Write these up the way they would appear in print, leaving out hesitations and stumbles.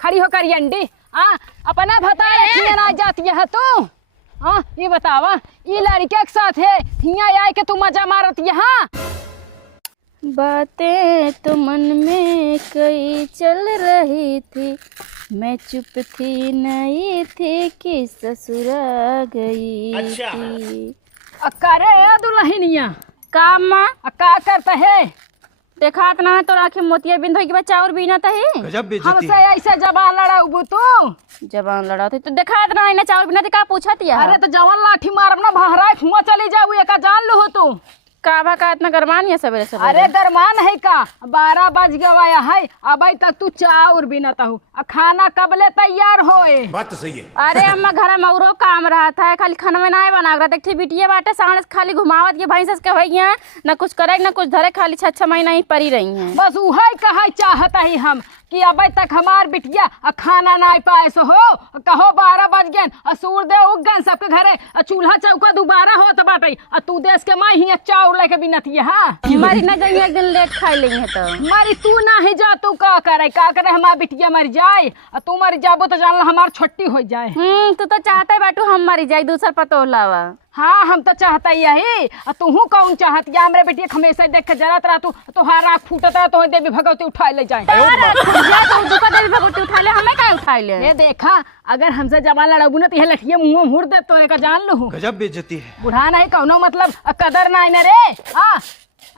खड़ी होकर ये अंडी अपना बता रखी ना जाती है तू। ये बतावा ये लड़के के साथ है हिया आए के तू मजा मारत यहाँ। बातें तो मन में कई चल रही थी, मैं चुप थी नहीं थी कि ससुरा गई थी। अक्कारे दुल्हनिया काम का करता है देखा ना है तो आखिर मोतिया बिंद हो के बच्चा और बीना तही हमसे ऐसे जबान लड़ाऊ तू। जबान लड़ा थी तो देखा ना इन्हें चावल बिना का पूछा थिया। अरे तो जवान लाठी मारब ना बहरा हुआ चली जाऊ एक जान लो हो तू। काबा का इतना गरमान है सवेरे सवेरे। अरे गरमान है का 12 बज गया है अभी तक तू चाउर बिना हूँ खाना कबले तैयार होए। बात तो सही है। अरे अम्मा घर में औरो काम रहा था खाली खाना में ना बना रहा देखी बिटिया बाटे साढ़े खाली घुमावत के भैंस के भई हैं न कुछ करे न कुछ धरे खाली 6 महीना ही पड़ी रही हैं। बस वही कहा चाहता ही हम कि अभी तक हमार बिटिया खाना ना पाए सो हो कहो 12 बज गए सूर्य उग गए सबके घरे चूल्हा चौका दोबारा होत बाटे तू देश के माई ही चाउर लेके बिनती है। मरी न जाइए एक दिन लेट खाई लेंगे तो मरी तू ना ही जा तू का करे हमार बिटिया मर जाए तू मर जाबो तो जान हमार छुट्टी हो जाए। तू तो चाहता है बाटू हम मरी जाए दूसर पतो लावा। हाँ हम तो चाहता ही यही तू कौन चाहती है हमरे बेटिया हमेशा देख के जरत रहा तू तोहार आँख फूटता तो देवी भगवती उठा ले जाए। देवी भगवती उठा ले हमें क्या उठा ले। ये देखा अगर हमसे जवान लड़ाबू ना तो ये लठिया मुँह मुड़ दे तो का जान लो गजब बेइज्जती है। बुढ़ा नहीं कौनो मतलब कदर ना रे।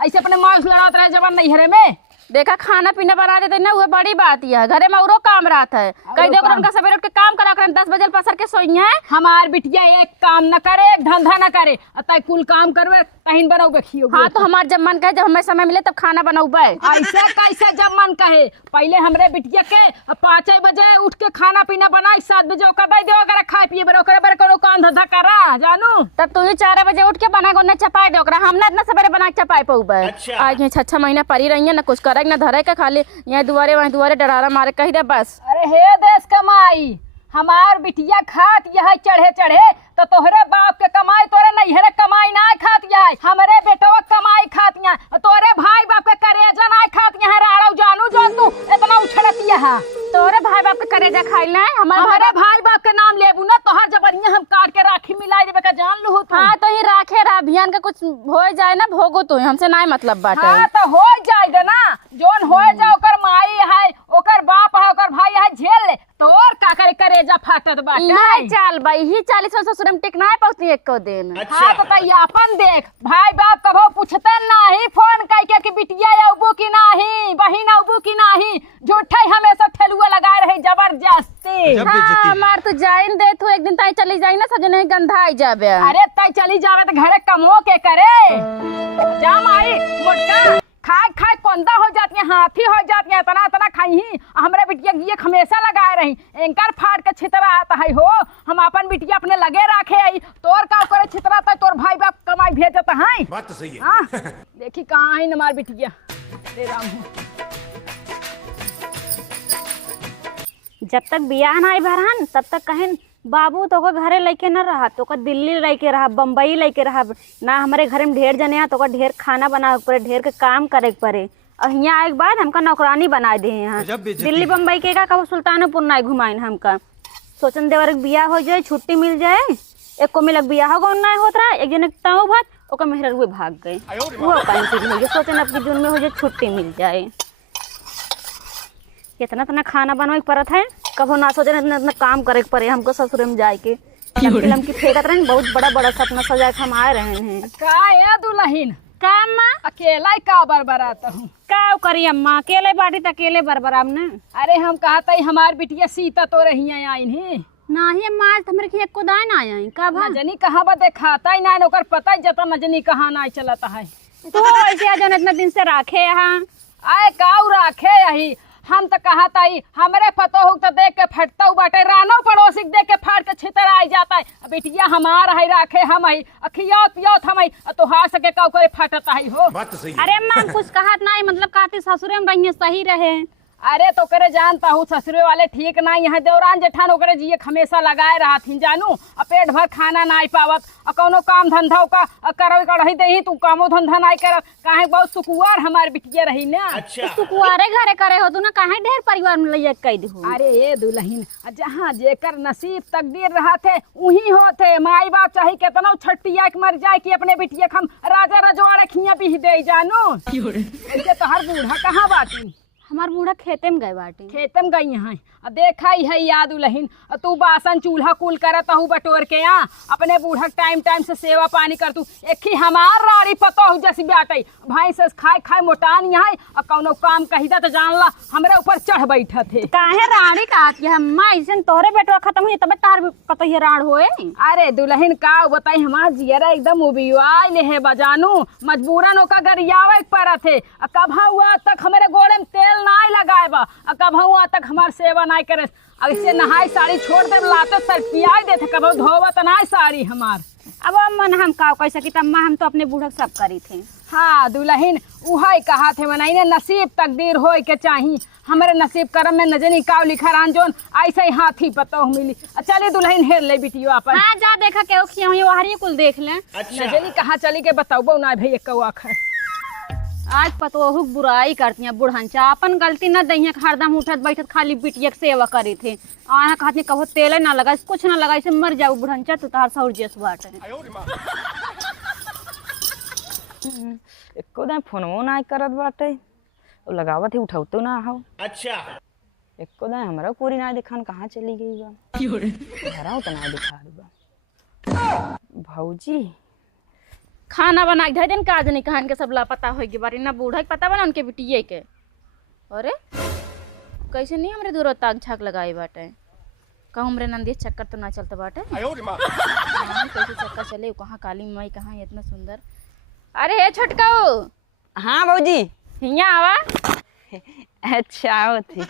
ऐसे अपने माउस लड़ाते रहे जवान नहीं हरे में। देखा खाना पीना बना देते ना वो बड़ी बात है घरे में औरो काम रहता है कई देखो उनका सवेरे उठ के काम करा कर 10 बजे पसर के सोई है। हमार बिटिया एक काम न करे एक धंधा न करे तय कुल काम करवे तहिन बनाऊ खियो। हाँ तो हमार जब मन कहे जब हमें समय मिले तब खाना बनाऊबे। ऐसे कैसे जब मन कहे पहले हमरे बिटिया के 5 बजे उठ के खाना पीना बनाई 7 बजे ओकर दे दे ओकरा खाए पिए बर ओकरा बर कोनो काम धंधा करा जानू तब तू ही 4 बजे उठ के बना को न चपाए दे ओकरा हम ना इतना सवेरे बना के चपाए पऊबे। आज 6 महीना पड़ी रही है ना कुछ करे न धरे के खाली यहाँ दुआरे वहीं दुआरे डरारा मारे कही दे बस। अरे हे देश कमाई हमार बिटिया खात यह चढ़े चढ़े तो तोहरे बाप के कमाई तोरे नैहरे कमाई ना खात है हमरे बेटवा कमाई खाती है तोरे भाई बाप के करेजा ना खाती है राड़ो जानू जान तू इतना उछड़ती है। तोरे भाई बाप के करेजा खाई ना हमारे भाई बाप के नाम लेबू ना तोहर जबरिया हम काट के राखी मिला देबे का जान लू तू। हाँ तो ही राखे अभियान का कुछ हो जाए ना भोगो तू हमसे ना मतलब बात। हाँ तो हो जाएगा ना जोन हो जाए ओकर माई है ओकर बाप है ओकर भाई है झेल ले तोर का करे करेजा फाटत बाटे। चाल भाई ही 40 ससुर में टिकना है पहुंचती एक को दिन। हाँ तो अपन देख भाई बाप कभो पूछते नहीं फोन करके कि बिटिया अबू की नहीं बहिन अबू की नहीं झूठे हमेशा ठेलुआ लगा रहे जबरदस्ती। हाँ मार तो जाइन दे तू एक दिन ताई चली जाई ना सजने गंधा आई जाबे। अरे ताई चली जावे तो घरे कमो के करे जा माई मोटका खाए खाए कोंदा हो जाती है हाथी हो जाती है इतना इतना खाई ही हमरे बिटिया ये हमेशा लगाए रही एंकर फाड़ के छितरा आता है हो हम अपन बिटिया अपने लगे रखे आई तोर का करे छितरा तक तोर भाई बाप कमाई भेजता है। बात तो सही है। देखी कहाँ है हमार बिटिया रे राम। जब तक बियाह ना आई भरहन तब तक कहें बाबू तो को घरे लेके न रहा तो को दिल्ली लेके रहा बम्बई लेके रहा ना हमारे घर में ढेर जने तो को ढेर खाना बना पड़े ढेर के काम करे पड़े और यहाँ आए के बाद हमका नौकरानी बना दे यहाँ दिल्ली बम्बई के का कहो सुल्तानपुर ना घुमाइन हमका सोचन देवर बियाह हो जाए छुट्टी मिल जाए एक को मिलक बियाह हो ना होत रहा एक जन ताऊ भात ओकर मेहर हुए भाग गए वो अपन सोचन अब की जून में हो जाए छुट्टी मिल जाए। इतना इतना खाना बनवाई पड़त है कभो ना सोचे इतना इतना काम करे पड़े हमको ससुर में जाए के फिल्म की फेंकत रहे बहुत बड़ा बड़ा सपना सजा के हम आए रहे हैं। का है दुल्हन का अम्मा अकेला ही का बरबराता हूँ का करी अम्मा अकेले बाटी तो अकेले बरबराम ने। अरे हम कहता ही हमार बिटिया सीता तो रही आई ही नाही अम्मा आज हमरे के को दान आया है का भा नजनी कहाँ बदे खाता ही ना ओकर पता ही जता नजनी कहाँ ना चलता है तो ऐसे आज इतना दिन से राखे यहाँ आए काऊ राखे यही हम तो कहता ही हमरे पतो हो तो देख के फटता बाटे रानो पड़ोसी देख के फाड़ के छितर आ जाता है बिटिया हमारा है राखे हम ही अखियात पियात हम ही तो हाथ सके काऊ करे फटता है हो। बात तो सही है। अरे अम्मा कुछ कहत नहीं मतलब कहती ससुरे में रहिए सही रहे अरे तो करे जानता हूँ ससुरे वाले ठीक ना यहाँ देवरान जेठान ओकरे जिये हमेशा लगाए रहा थी जानू और पेट भर खाना ना पावत और कौनो काम धंधा का कर रही दही तू कामो धंधा ना कर काहे बहुत सुकुआर हमारे बिटिया रही ना। अच्छा। सुकुआरे घरे करे हो तू ना काहे ढेर परिवार में लइया कह दू। अरे ये दुल्हन जहाँ जेकर नसीब तकदीर रहा थे वही होते माई बाप चाहे कितना छट्टिया के मर जाए कि अपने बिटिया हम राजा रजवाड़े खिया भी दे जानू। ऐसे तो हर बूढ़ा कहाँ बाटी हमार बूढ़ा खेते में गए बाटे। खेतम गई हैं देखा ही है याद उलहिन तू बासन चूल्हा कुल करत हूँ बटोर के यहाँ अपने बूढ़ा टाइम टाइम से सेवा पानी कर तू एक ही हमार राड़ी पता हो जैसी बाटे भाई से खाए खाए मोटान यहाँ और कौनो काम कही तो जान ला हमरे ऊपर चढ़ बैठा थे। काहे राड़ी कहत है अम्मा ऐसे तोरे बेटवा खत्म हुई तब तार कतई राड़ होए। अरे दुल्हन का बताई हमार जियरा एकदम उबियाई है बजानू मजबूरन ओका गरियावे पड़ा थे कभा हुआ तक हमारे गोड़े में तेल ना लगाए बा कभा हुआ तक हमार सेवा नहीं करे ऐसे नहाई साड़ी छोड़ दे लाते सर पियाई देते कभी धोवत नहीं साड़ी हमार। अब मन हम का कह सकी अम्मा हम तो अपने बूढ़ा सब करी थे। हाँ दुल्हन उहा कहा थे मनाई नसीब तकदीर हो के चाही हमारे नसीब करम में नजनी काव लिखा रान जोन ऐसे ही हाथी पतो मिली। चलिए दुल्हन हेर ले बिटियो अपन। हाँ जा देखा के खिया वहारी कुल देख ले। अच्छा। नजनी कहाँ चली के बताओ ना भाई एक कौआ खा आज पतोहू बुराई करती हैं बुढ़ानचा अपन गलती न दही हरदम उठत बैठत खाली बिटिया के सेवा करी थे आना कहती कहो तेल ना लगा कुछ ना लगा इसे मर जाओ बुढ़ानचा तो तार सौर जेस बाटे। एको दाई फोनवो ना करत बाटे और लगावत ही उठावतो ना हो। अच्छा। एको दाई हमरा पूरी ना दिखान कहाँ चली गई बा घरा उतना दिखा बा। भौजी खाना बना के दिन काज नहीं कहान के सब लापता होगी बारी ना बूढ़ा के पता बना उनके बिटिया के। अरे कैसे नहीं हमरे दूर ताक झाक लगाई बाटे कहूँ हमरे नंदी चक्कर तो ना चलता बाटे। कैसे चक्कर चले कहाँ काली माई कहाँ इतना सुंदर। अरे हे छोटकाऊ। हाँ भौजी हिया आवा। अच्छा आओ थी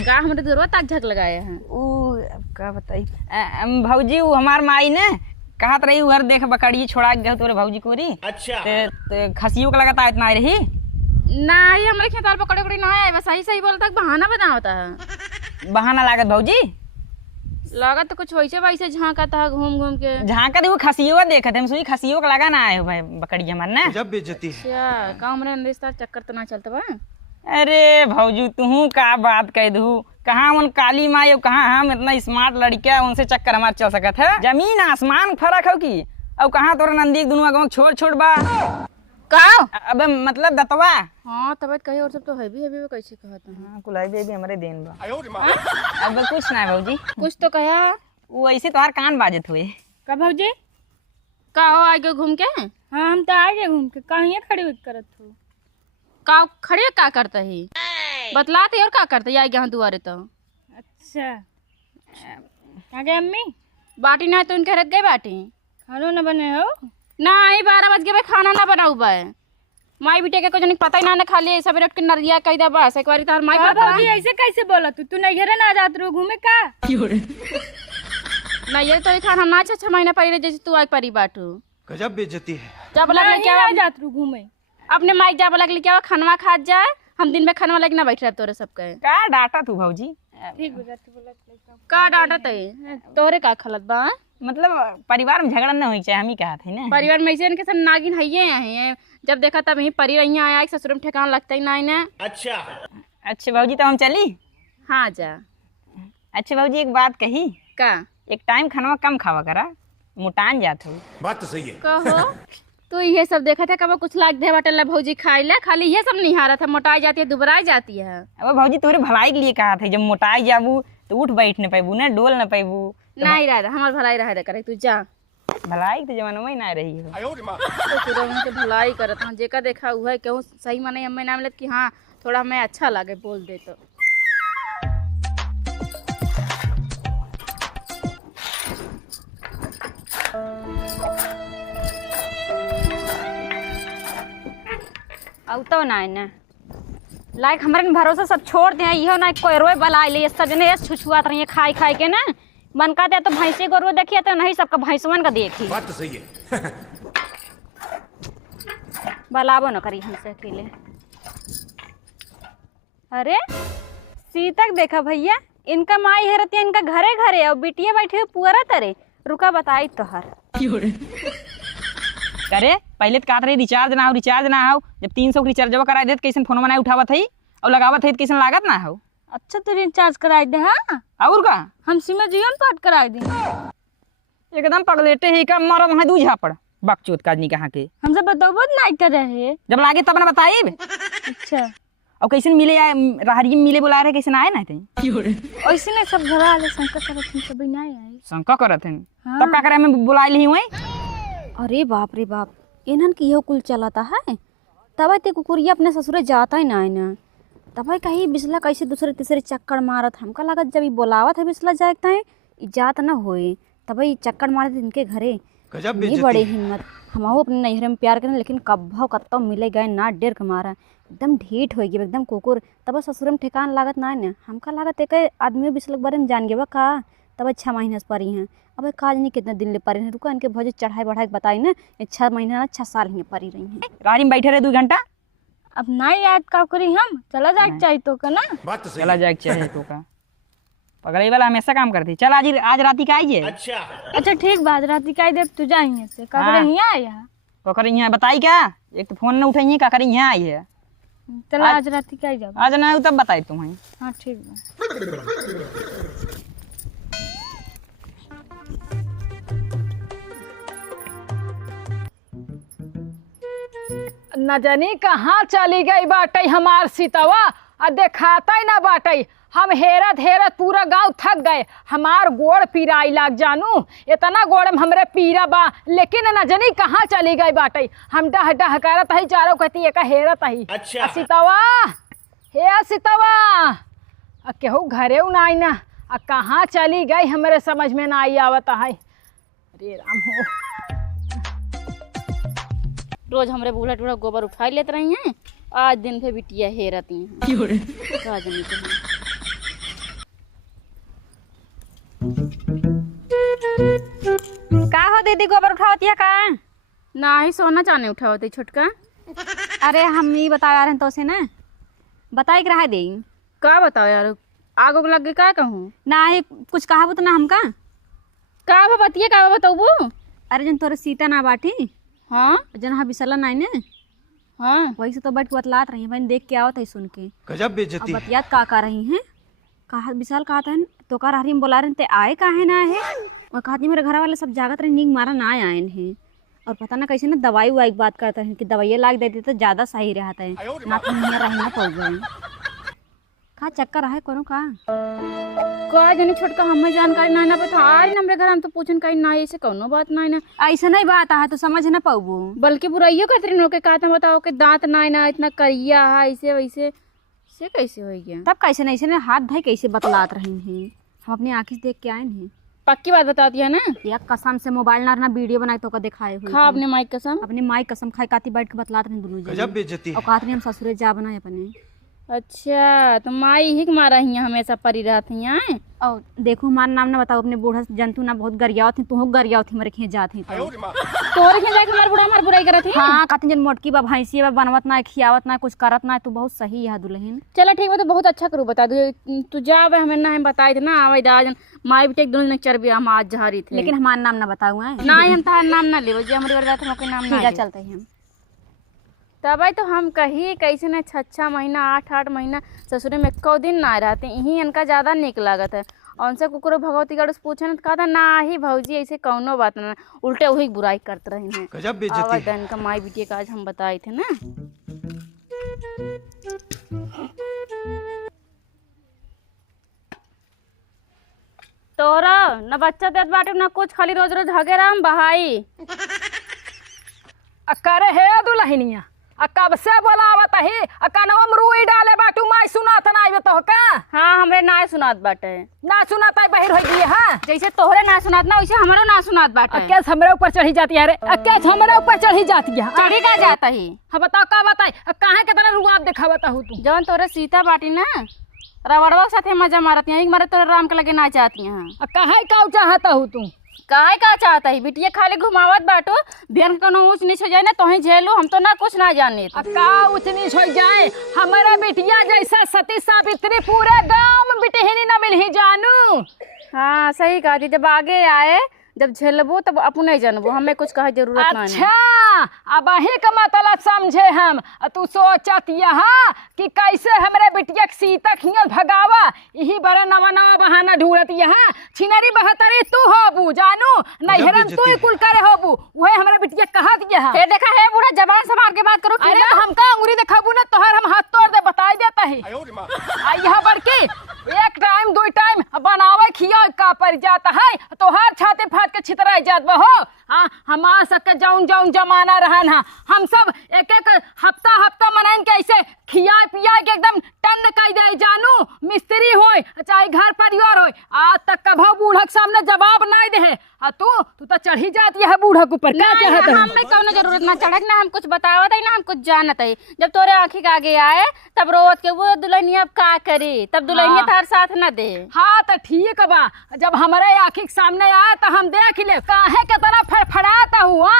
का हमरे दूर ताक झाक लगाए हैं अब का बताई भौजी वो हमार माई ने कहत रही उधर देख बकड़ी छोड़ा गए तोरे भौजी को री। अच्छा। ते खसियों का लगाता इतना आई रही ना ये हमरे खेताल पकड़े पकड़ी ना आए बस सही बोलता बहाना बताता है। बहाना लागत भौजी लागत तो कुछ वैसे वैसे झांकता है घूम घूम के झांका देखो खसियों देखते हम सुई खसियों का लगा ना आए हो भाई बकड़ी हमार ना जब बेइज्जती है। अच्छा का हमरे अंदर चक्कर तो ना चलता बा। अरे भौजू तू का बात कह दू कहाँ उन काली माई और कहाँ हम इतना स्मार्ट लड़किया उनसे चक्कर हमार चल सकत है जमीन आसमान फर्क हो की अब कहाँ तोरा नंदी दोनों अगवा छोड़ छोड़ बा का अब मतलब दतवा। हाँ तबियत कही और सब तो है भी कैसे कहता है। हाँ कुलाई बेबी हमारे देन बा अब कुछ ना भौजी कुछ तो कहा वो ऐसे तोहार कान बाजत हुए का भौजी का हो आगे घूम के। हाँ हम तो आगे घूम के कहीं खड़ी हुई करत हो का खड़े का करता है बतलाते और का करता है यहाँ दुआरे तो। अच्छा आगे अम्मी बाटी ना तो उनके रख गए बाटी खाना ना बने हो ना ही 12 बज गए खाना ना बना हुआ है माई बेटे के कुछ नहीं पता ही ना खाली सब उठ के नरिया कह दे बस एक बारी तार माई भौजी ऐसे कैसे बोला तू नहीं घरे ना जात रो घूमे का ना ये तो खाना ना 6 महीना पहले जैसे तू आई परी बाटू गजब बेइज्जती है। जब लग क्या जात रो घूमे अपने माइक जब लग क्या खानवा खा जाए हम दिन में खानवा लेके ना बैठ रहे तोरे सबके का डाटा तू भौजी ठीक बोला तू बोला का डाटा तय तोरे का खलत बा मतलब परिवार में झगड़ा ना होई चाहे हम ही कहा थे ना परिवार में ऐसे इनके सब नागिन है जब देखा तब यही परी रही आया ससुर में ठेकाना लगता ही ना इन्हें। अच्छा। अच्छा भौजी तो हम चली। हाँ जा। अच्छा भौजी एक बात कही का एक टाइम खाना कम खावा करा मोटान जात हो। बात तो सही है। कहो तो ये सब देखा था कब कुछ लाग दे बटल भौजी खाई ले खाली ये सब नहीं हारा था मोटाई जाती है दुबराई जाती है। अब भौजी तोरे भलाई के लिए कहा था जब मोटाई जाबू तो उठ बैठ न पाबू ना डोल न पाबू नहीं रहा हमार भलाई रहा करे तू जा भलाई तो जमाना में ना रही हो तो उनके भलाई करत हाँ जेका देखा हुआ है क्यों सही माने हमें नाम लेत कि हाँ थोड़ा हमें अच्छा लगे बोल दे तो। अब तो ना ना लाइक हमारे भरोसा सब छोड़ दे इहो ना कोई रोए बला ले सजने छुछुआत रही खाई खाई के ना मन का दे तो भैंसे गोरू देखिए तो नहीं सबका भैंसवन का देखी बात तो सही है। बलाबो न करी हमसे अकेले अरे सीतक देखा भैया, इनका माई है रतिया इनका घरे घरे और बिटिया बैठे हुए पुअरा तरे। रुका बताई तोहर। अरे पहले तो काट रही रिचार्ज ना हो जब 300 के रिचार्ज करा दे कैसे फोन बनाए उठावत है और लगावत है कैसे लागत ना हो। अच्छा तो रिचार्ज कराई दे। हाँ और का हम सिम जियो में पाट कराई दे। एकदम पगलेटे ही का मरद है दू झापड़ बकचोद काजनी कहाँ के। हमसे बताओ नहीं कर रहे। जब लागे तब ना बताई। अच्छा और कैसे मिले आए राहरी में मिले बुला रहे कैसे आए ना थे। ऐसे नहीं सब घर वाले शंकर करत सब नहीं आए। शंका करत हैं हाँ। तब का करे हमें बुला ली हुई। अरे बाप रे बाप, इन्हन की यहो कुल चलाता है। तब ते कुकुरिया अपने ससुरे जाता ही ना है ना। तब कहीं बिसला कैसे दूसरे तीसरे चक्कर मारत। हमका लागत जब बोलावत है बिसला जाता है जात ना होए तब चक्कर मारत इनके घरे। गजब नहीं बड़े हिम्मत। हम अपने नैहरे में प्यार करें लेकिन कब्बो कत्तो मिले गए ना डेर के मारा एकदम ढीठ होगी एकदम कुकुर। तब ससुर में ठिकान लागत ना है ना। हमका लागत एक आदमी बिसलक बारे में जान गए का। तब 6 महीने से परी हैं। अब काज नहीं कितने दिन ले परी हैं। रुका इनके भौजी चढ़ाई बढ़ाई बताई ना 6 महीना ना 6 साल ही परी रही हैं। राहरी में बैठे रहे 2 घंटा। अब नहीं याद का करी हम चला जाए चाहिए तो का ना। बात तो सही। चला जाए चाहिए तो का पगड़े वाला हमेशा काम करती। चल आज राती का आइए। अच्छा ठीक बात रात का दे तू जाएंगे से का करे यहाँ आया। ककर यहाँ बताई क्या एक तो फोन न उठाइए का करी यहाँ आई है। चला आज रात का जाओ। आज ना तब बताई तुम्हें। हाँ ठीक बा। न जानी कहाँ चली गई बाटई हमार सीतवा आ देखाता ही ना बाटई। हम हेरत हेरत पूरा गांव थक गए। हमार गोड़ पीराई लाग जानू इतना गोड़ में हमरे पीरा बा लेकिन न जानी कहाँ चली गई बाटई। हम डह डह करत ही चारों कहती एक हेरत ही। अच्छा सीतवा हे सीतवा केहू घरे ना आई ना आ कहाँ चली गई हमरे समझ में ना आई आवत है। अरे राम हो रोज हमरे बूढ़ा टूढ़ा गोबर उठा लेते रही हैं। आज दिन पे बिटिया हेरती हैं। का हो दीदी गोबर उठावती है का। ना ही सोना चाने उठावते छोटका। अरे हम ही बता रहे हैं तो से ना बताई के रहा दे का बताओ यार आग उग लग गई का कहूँ ना ही कुछ कहा तो ना हमका का बतिए का बताऊ। अरे जन तोरे सीता ना बाटी हाँ जन हाँ बिसला ना ने हाँ वही से तो बैठ के बतलात रही है। देख के आवत है सुन के गजब बेइज्जती है। बतियात का रही हैं। कहा विशाल कहा था तो का रही बोला रहे ते आए काहे ना है। और कहती मेरे घर वाले सब जागत रहे नींद मारा ना आए हैं। और पता ना कैसे ना दवाई वाई की बात करते हैं कि दवाइयाँ लाग देती तो ज़्यादा सही रहता है ना तो नहीं रही ना पड़ गई। का चक्कर है कोनो का जनी छोटका हमें जानकारी ना पता आ रही हमरे घर हम तो पूछन कहीं ना ऐसे कौनो बात ना ऐसा नहीं बात है तो समझ ना पाऊबो। बल्कि बुराइयो कहते लोग के कहते बताओ कि दांत ना इतना करिया है ऐसे वैसे से कैसे हो गया। तब कैसे नहीं ऐसे हाथ धाई कैसे बतलात रही हैं। हम अपनी आँखी से देख के आए हैं। पक्की बात बताती है ना या कसम से मोबाइल ना वीडियो बनाए तो का दिखाए हुए खा अपने माइक कसम अपने माई कसम खाई काती बैठ के बतलात रहे दोनों गजब बेइज्जती है। और कहते हम ससुरे जा बनाए अपने। अच्छा तो माई ही मारा ही हमेशा परी रहती हैं। और देखो हमारा नाम ना बताओ अपने बूढ़ा जंतु ना बहुत गरियाओ थी तू गरियाओ थी मेरे खेत जाते तोरे के जाके हमार बुराई करत है। हाँ कहते जन मोटकी बा भैंसी बा बनवत ना खियावत ना कुछ करत ना तू बहुत सही है दुल्हन। चलो ठीक है तो बहुत अच्छा करू बता दो तू जावे हमें ना हम बताए थे ना आवे दाजन माई बेटे दोनों ने चरबी हम आज जहारी थे लेकिन हमारा नाम ना बताऊ है ना हम तार नाम ना लेवो जे हमरे वाला था नाम ना चलते हैं हम तब तो हम कही कैसे न 6 महीना 8 महीना ससुरे में 1 दिन ना रहते यही इनका ज़्यादा निक लागत है। और उनसे कुकुरो भगवती गढ़ पूछे न कहा था ना ही भौजी ऐसे कौनो बात ना उल्टे वही बुराई करते रहे हैं। गजब बेइज्जती है। इनका माई बिटिया का आज हम बताए थे ना। तोरा न बच्चा देत बाटे न कुछ खाली रोज रोज हगे राम बहाई करे हे दुल्हनिया कब से बोलावत ही कनवा में रुई डाले बाटू माई सुनात ना आइबे तो का। हाँ हमरे ना सुनात बाटे ना सुनात है बहिर हो गई है जैसे तोहरे ना सुनात ना वैसे हमारो ना सुनात बाटे। अकेस हमरे ऊपर चढ़ी जाती है रे अकेस हमरे ऊपर चढ़ी जाती है। चढ़ी का जाता ही हाँ बताओ का बताई काहे के तरह रुआब दिखावत हूँ तू जवन तोरे सीता बाटी ना रबड़वा के साथे मजा मारती हैं एक मारे तोरे राम के लगे ना चाहती हैं। काहे का चाहता हूँ तू काहे का चाहता है बिटिया खाली घुमावत बाटो बिहान कोनो ऊंच नीच हो जाए ना तो ही झेलो हम तो ना कुछ ना जाने का ऊंच नीच हो जाए हमारा बिटिया जैसा सती सावित्री पूरे गांव में बिटिया न मिल ही जानू। हाँ सही कहा थी, जब आगे आए जब झेलबो तब अपने जानबो, हमें कुछ कहे जरूरत नहीं। अच्छा अब अही का मतलब समझे हम। तू सोचत यहाँ कि कैसे हमरे बिटिया के सीता खिया भगावा, यही बड़ा नवा नवा बहाना ढूंढत यहाँ। छिनरी बहतरी तू होबू जानू, नैहरन तू ही कुल करे होबू, वही हमरे बिटिया कहा दिया। फिर देखा है बूढ़ा जबान संभाल के बात करो। अरे हमका अंगुरी दिखाबू ना तोहर हम हाथ तोड़ दे बताई देता है। आई यहाँ पर की एक टाइम दो टाइम बनावे खिया का पड़ जाता है, तोहार छाते फाट के छितरा जात बहो। हाँ हमार सबके जौन जौन जमाना रहन हा, हम सब एक एक हफ्ता मनाइन के ऐसे खिया पिया के एकदम टंड कर दे जानू। मिस्त्री होय चाहे घर परिवार होय, आज तक कभो बूढ़क सामने जवाब नहीं दे। तू तो चढ़ी जाती है बूढ़क ऊपर। क्या चाहत है? हमें कौनो जरूरत ना चढ़क ना, हम कुछ बतावत है ना हम कुछ जानत है। जब तोरे आँखी के आगे आए तब रोवत के वो दुल्हनिया अब का करी, तब दुल्हनिया तार साथ न दे। हाँ तो ठीक बा, जब हमारे आँखी के सामने आए तो हम देख ले काहे के तरह फड़फड़ाता हुआ।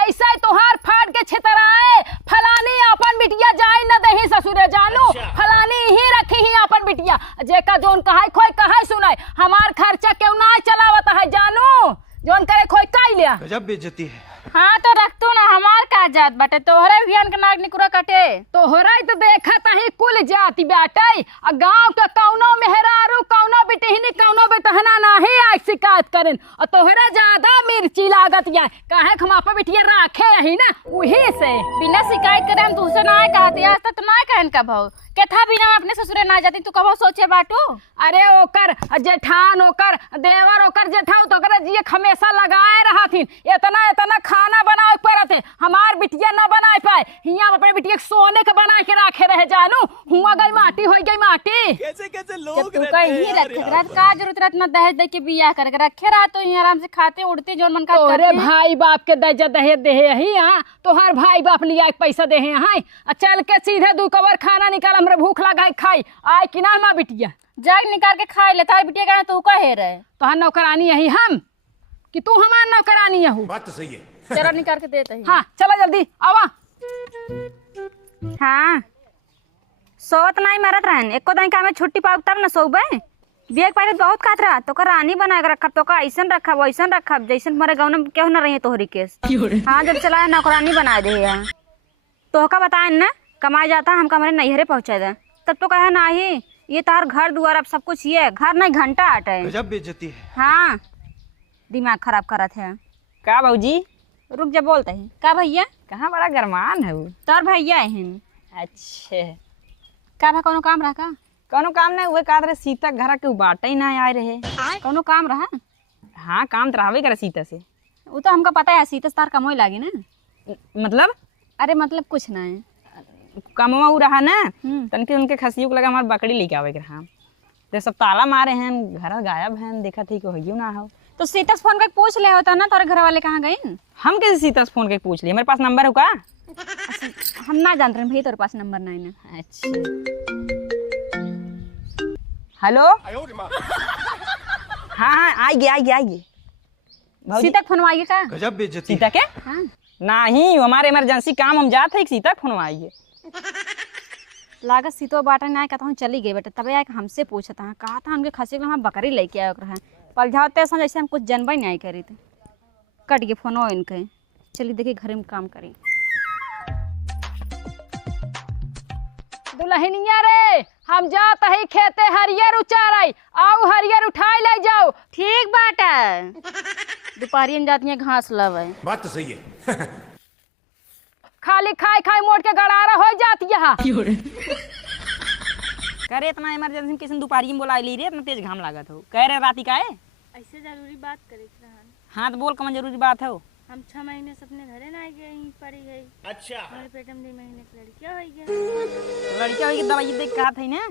ऐसा तोहार फाड़ के छितराए फलानी अपन बिटिया जाए न दही ससुरे जानू। फलानी ही रखी ही अपन बिटिया, जेका जोन कहाई खोई कहाई सुनाई। हमार खर्चा क्यों ना चलावत है जानू, जोन करे खोई काई लिया। गजब बेइज्जती है। हाँ तो रख तू ना, हमार का जात बाटे तोहरे बिहान के नाक निकुरा कटे। तोहरा तो देखत ही कुल जाति बाटे, गांव के कौनो मेहरारू कौनो बिटहिनी कौनो बेटहना नाही आज शिकायत करेन। और तोहरा ज्यादा मिर्ची लागत या काहे हम आपा बिटिया राखे ही ना, वही से बिना शिकायत करे हम तुझसे ना कहती, आज तक ना कहन का भाव के था बिना अपने ससुरे ना जाती तू कबो सोचे बाटू। अरे ओकर जेठान ओकर देवर ओकर जेठाऊ तो ओकर जी हमेशा लगाए रहथिन। इतना इतना खाना बनाए पड़त है, हमार बिटिया ना बनाए पाए। हियां अपने बिटिया सोने के बना के रखे रहे जानू। हुआ गई माटी हो गई माटी। कैसे कैसे जब लोग तू कहीं रखे रात का जरूरत रात ना दहेज दे के बियाह करके रखे रहा तो यहीं आराम से खाते उड़ते जो मन का तोरे भाई बाप के दहेज दहेज दे ही। हाँ तोहार भाई बाप लिया के पैसा दे हैं। चल के सीधे 2 कवर खाना निकाल, हमरे भूख लगा खाई आए कि ना माँ बिटिया। जाग निकाल के खाए ले, तारी बिटिया का तू कहे रहे तोहार नौकरानी यही हम कि तू हमार नौकरानी यहू। बात तो सही है। चलो निकाल के देते हैं। हाँ चला जल्दी आवा। हाँ सोवत नहीं मरत रहन, एको दिन का हमें छुट्टी पाऊ तब न सोबे। बिया पहले बहुत खात रहा तो रानी बना के रखब, तो ऐसन रखब वैसन रखब जैसन तुम्हारे गाँव में क्यों न रही तोहरी केस। हाँ जब चला नौकरानी बना दे यहाँ तो का बताए ना, कमाई जाता हमका हमारे नैहरे पहुँचा दे, तब तो कहे ना ही ये तार घर दुआर अब सब कुछ ये घर नहीं घंटा आटे। गजब बेइज्जती है। हाँ दिमाग खराब करत है। का भाजी रुक जा बोलते हैं का भैया, कहाँ बड़ा गरमान है वो। तोर भैया हैं। अच्छे का भा कोनो काम रहा का? कौनो काम नहीं हुए का सीता घर के बाटे ही ना आए रहे। कोनो काम रहा? हाँ काम तो रहबे करे सीता से। वो तो हमको पता है, सीता से तार कमोई लागी ना। मतलब अरे मतलब कुछ ना है, कमवा उ रहा ना तनके उनके खसियों को लगा हमार बकरी लेके आवे के रहा। तो सब ताला मारे हैं, घर गायब हैं, देखा थी कि होइयो ना हो। तो सीता से फोन करके पूछ ले होता ना तारे घर वाले कहाँ गए। हम कैसे सीता से फोन करके पूछ लिए, मेरे पास नंबर हो का? हम ना जान रहे भैया, तेरे पास नंबर नहीं ना। अच्छा हेलो हाँ आइए सीता फोन आइए का? गजब बेइज्जती सीता के हाँ नहीं, हमारे इमरजेंसी काम हम जाते हैं सीता फोन आइए। लागत सीतो बाटा नहीं कहता हूँ चली गई बेटा, तब आके हमसे पूछा था कहा था हमके खसी हम बकरी लेके आए रहा पल जाते ऐसा जैसे हम कुछ जनबई नहीं करी थे। कट गए फोन इनके, चलिए देखिए घर में काम करी। दुल्हनिया रे हम जात ही खेते हरियर उचाराई, आओ हरियर उठाई ले जाओ। ठीक बाटा दोपहरी में जाती है घास लवे। बात तो सही है। खाली खाई खाई मोट के गड़ारा हो जाती है। करे इतना इमरजेंसी में किसी दोपहरी में बोला ली रे, इतना तेज घाम लागत हो। कह रहे राती का है ऐसे जरूरी बात करे रहन। हाँ तो बोल कौन जरूरी बात हो। हम 6 महीने से अपने घरे ना गए, यहीं पड़ी गई। अच्छा हमारे पेट में 2 महीने की लड़कियां हो गई। लड़किया हुई दवाई देख कहा था ना,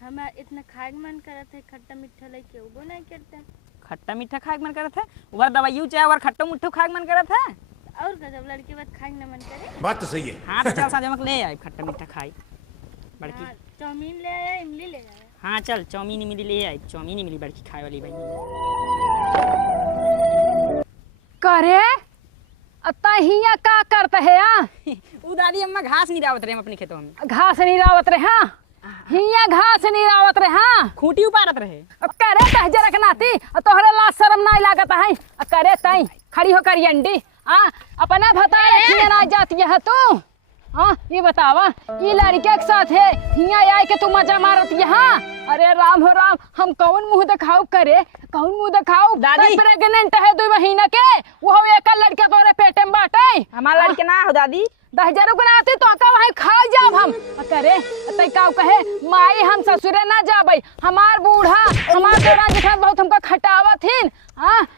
हम इतना खाए मन करत है, खट्टा मीठा लेके वो नहीं करते। खट्टा मीठा खाए मन करत है, उधर दवाई चाहे और खट्टा मीठा खाए मन करत है। और जब लड़के बात खाए न मन करे। बात तो सही है। हाँ तो चल साजमक ले आए खट्टा मीठा खाई बड़की। हाँ, चाउमीन ले आया, इमली ले आया। हाँ चल चाउमीन मिली ले आई, चाउमीन मिली बड़की खाए वाली भाई। करे अत्ता हिया का करते है उ दादी अम्मा घास नहीं रावत रहे हम अपने खेतों में। घास नहीं रावत रहे हाँ हिया घास नहीं रावत रहे हाँ खूंटी उपारत रहे। करे तह जरक नाती तोहरे लाज शर्म नहीं लागत है करे तई खड़ी होकर अंडी अपना बता रखिए ना जाती है तू ये बतावा ये लड़के के साथ है हिया आए के तू मजा मारत यहाँ। अरे राम हो राम हम कौन मुंह दिखाऊ करे कौन मुंह दिखाऊ दादी प्रेग्नेंट है 2 महीना के वो एक लड़के तोरे पेटे में बाटे हमारा लड़के ना हो दादी 10,000 गुनाती तो का वहीं खा जाब हम करे तई का कहे माई हम ससुरे ना जाबे हमार बूढ़ा हमार तोरा जखन बहुत हमका खटावत हिन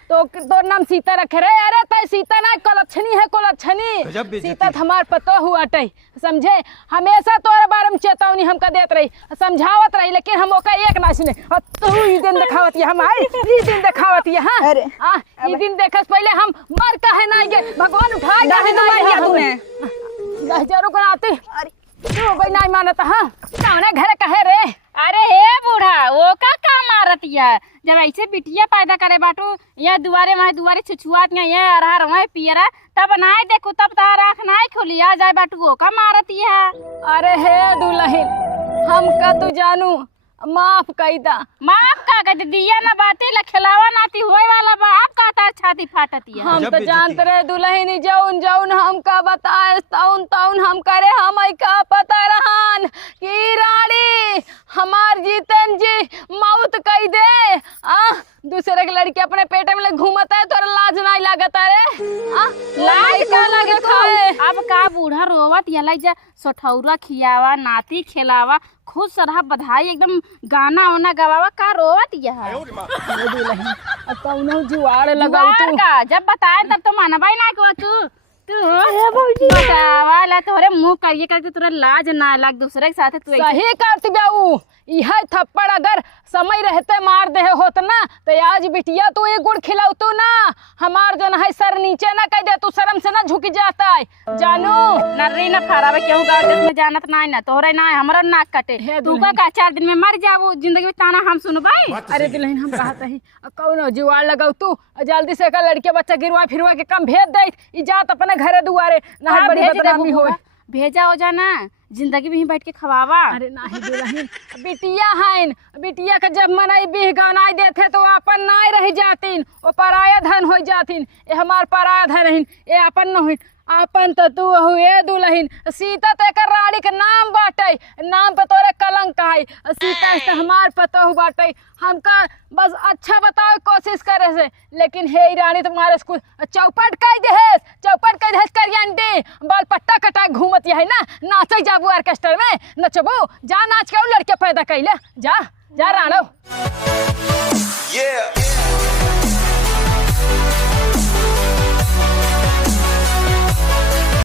तो तोर नाम सीता रखे रे। अरे तय सीता ना कोलक्षणी है कोलक्षणी सीता हमार पतो हुआ टई समझे हमेशा तोरे बारे में चेतावनी हमका देत रही समझावत रही लेकिन हम ओका एक ना सुने तू ई दिन दिखावत है हमारी ई दिन दिखावत है हां ई दिन देखस पहले हम मर काहे ना गए भगवान उठाए काहे ना गया तूने 10,000 को आते तू भाई नहीं मानता हां कौन घर कहे रे। अरे हे बूढ़ा वो का मारतिया जब ऐसे बिटिया पैदा करे बाटू ये दुआरे वहाँ दुआरे छुछुआत ये अरहर वहाँ पियरा तब नाय देखू तब तार आँख नाय खुली आ जाए बाटू वो का मारतिया। अरे हे दुल्हन हम का तू जानू माफ कैदा माफ का कहते दिया ना बाती ला खिलावा नाती होए वाला बा आप कहता छाती फाटतिया। हम तो जानते रहे दुल्हन जौन जौन हमका बताए तौन तौन हम करे हम का पता रहन कि रानी हमार जीतन जी मौत कई दे दूसरे के लड़के अपने पेटे में घूमता है तोरा लाज नहीं लागत रे लाज का लगे खाए अब का बूढ़ा रोवत यला जा सोठौरा खियावा नाती खिलावा खुद सरहा बधाई एकदम गाना वाना गवावा का रोवत यह कौनो जुआड़ लगा तू का जब बताए तब तो मानबाई ना को तू बतावा ला तोरे मुंह करिए करके तोरा लाज ना लाग दूसरे के साथ तू सही करती बाऊ यह थप्पड़ अगर समय रहते मार दे होत ना तो आज बिटिया तू ये गुड़ खिलाऊ तू ना हमार जो है सर नीचे ना कह दे तू शर्म से ना झुक जाता है जानू नर्री न फरावे केहू गाँव देश में जानत ना ना तोहरे ना हमरा नाक कटे तू का 4 दिन में मर जाबू जिंदगी में ताना हम सुनबाई। अरे दुल्हन हम कहत ही कौनो जुआड़ लगाऊ तू जल्दी से का लड़के बच्चा गिरवा फिरवा के कम भेज दे ई जात अपने घरे दुआरे ना बड़ी बदनामी होए भेजा हो जाना जिंदगी में ही बैठ के खवावा। अरे नहीं दुल्हन बिटिया हैं बिटिया का जब मनाई बिह गनाई देते तो अपन नहीं रह जातीन वो पराया धन हो जातीन ये हमार पराया धन रहीन ये अपन न हुई अपन तो तू हुए दुल्हन सीता तो एक रानी के नाम बाटे नाम पे तोरे कलंक है सीता से हमार पतो हु बाटे हमका बस अच्छा बताओ कोशिश करे से लेकिन हे रानी तुम्हारे स्कूल चौपट कह दे करियंटी बाल पट्टा कटा घूमत है ना नाचे जाबू ऑर्केस्ट्रा में नचबू जा नाच के लड़के पैदा कैले जा राणो।